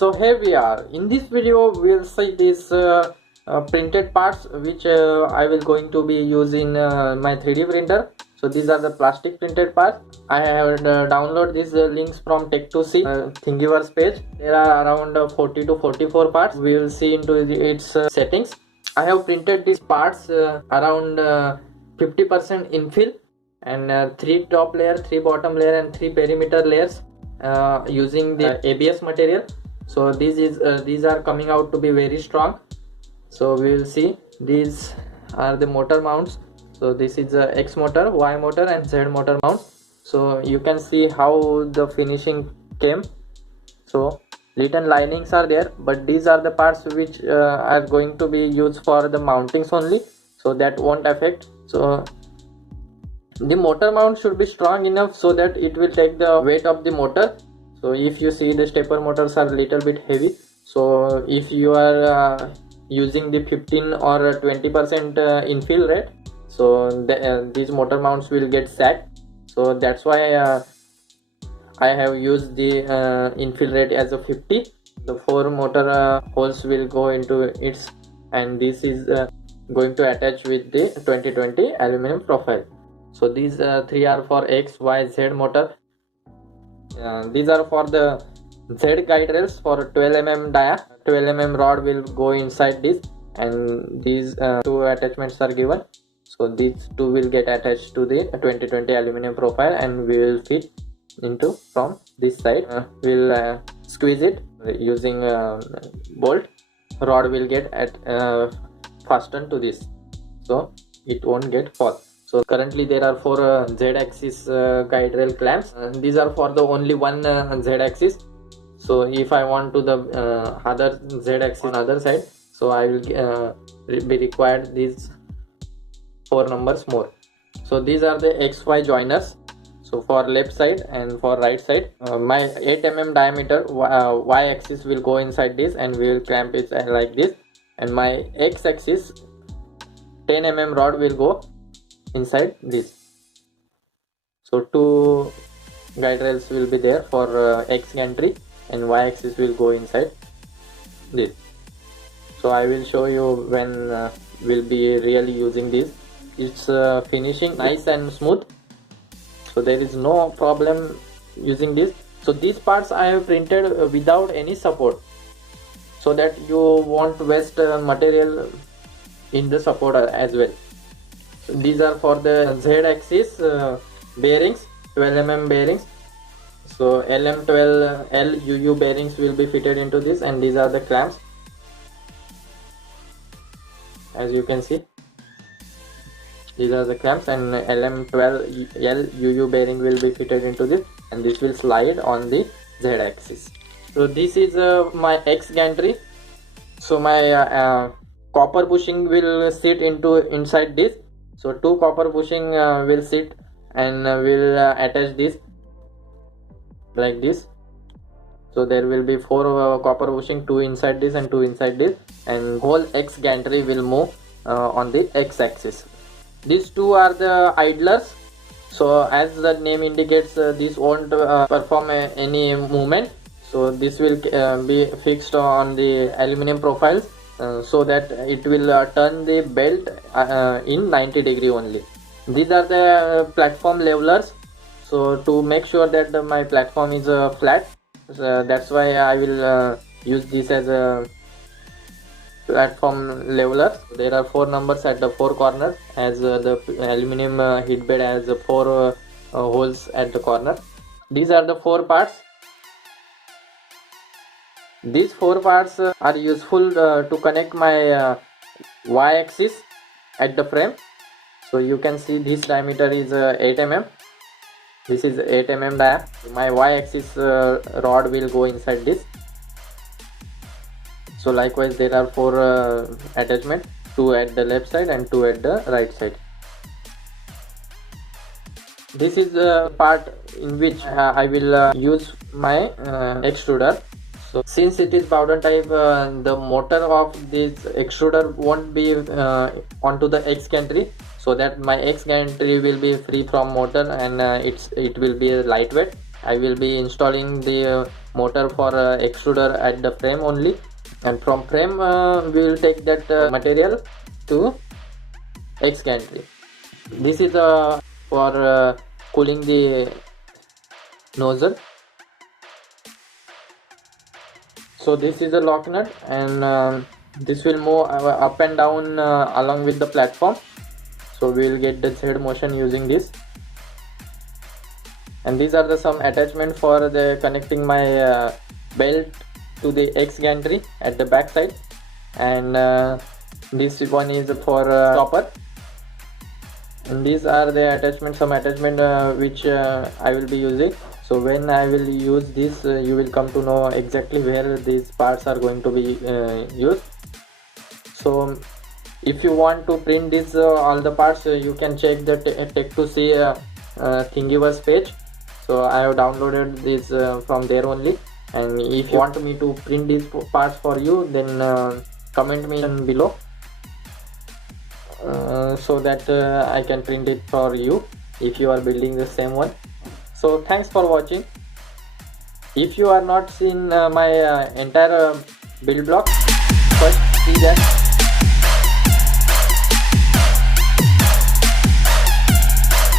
So here we are. In this video we'll see these printed parts which I will going to be using my 3D printer. So these are the plastic printed parts. I have downloaded these links from Tech2C Thingiverse page. There are around 40 to 44 parts. We will see into its settings. I have printed these parts around 50% infill and 3 top layer, 3 bottom layer and 3 perimeter layers using the ABS material. So these are coming out to be very strong. So we will see. These are the motor mounts. So this is a X motor, Y motor and Z motor mounts. So you can see how the finishing came. So little linings are there, but these are the parts which are going to be used for the mountings only, so that won't affect. So the motor mount should be strong enough so that it will take the weight of the motor. So if you see, the stepper motors are little bit heavy, so if you are using the 15 or 20% infill rate, so these motor mounts will get sagged. So that's why I have used the infill rate as a 50. The 4 motor holes will go into it, and this is going to attach with the 2020 aluminum profile. So these 3 are for X, Y, Z motor. These are for the Z guide rails for 12 mm dia. 12 mm rod will go inside this, and these 2 attachments are given. So these 2 will get attached to the 2020 aluminum profile, and we will fit into from this side. We'll squeeze it using bolt. Rod will get fastened to this, so it won't get fall. So currently there are 4 Z-axis guide rail clamps. These are for the only one Z-axis. So if I want to the other Z-axis on other side, so I will be required these 4 numbers more. So these are the XY joiners. So for left side and for right side, my 8 mm diameter Y axis will go inside this, and we will clamp it like this, and my X axis 10 mm rod will go inside this. So 2 guide rails will be there for X gantry, and Y axis will go inside this. So I will show you when we'll be really using this. It's finishing nice and smooth, so there is no problem using this. So these parts I have printed without any support, so that you won't waste material in the support as well. So these are for the Z axis bearings, 12 mm bearings. So LM12L UU bearings will be fitted into this, and these are the clamps, as you can see. These are the clamps, and LM12L UU bearing will be fitted into this, and this will slide on the Z axis. So this is my X gantry. So my copper bushing will sit inside this. So 2 copper bushing will sit, and will attach this like this. So there will be 4 copper bushing, 2 inside this and 2 inside this, and whole X gantry will move on the X axis. These 2 are the idlers. So as the name indicates, this won't perform any movement. So this will be fixed on the aluminum profiles, so that it will turn the belt in 90 degree only. These are the platform levelers. So to make sure that my platform is flat, that's why I will use this as a platform leveler. There are 4 numbers at the 4 corners, as the aluminum heat bed has 4 holes at the corner. These are the 4 parts. These 4 parts are useful to connect my Y axis at the frame. So you can see this diameter is 8 mm. This is 8 mm dia. My Y axis rod will go inside this. So likewise there are 4 attachments, 2 at the left side and 2 at the right side. This is the part in which I will use my extruder. So since it is Bowden type, the motor of this extruder won't be onto the X gantry, so that my X gantry will be free from motor, and it will be lightweight. I will be installing the motor for extruder at the frame only, and from frame we will take that material to X gantry. This is for cooling the nozzle. So this is a lock nut, and this will move up and down along with the platform, so we will get the Z motion using this. And these are the some attachment for the connecting my belt to the X gantry at the back side, and this one is for stopper. And these are the attachment, some attachment which I will be using. So when I will use this, you will come to know exactly where these parts are going to be used. So if you want to print this all the parts, you can check the Tech2C Thingiverse page. So I have downloaded this from there only, and if you want me to print these parts for you, then comment me below so that I can print it for you if you are building the same one. So thanks for watching. If you are not seen my entire build block, first see that.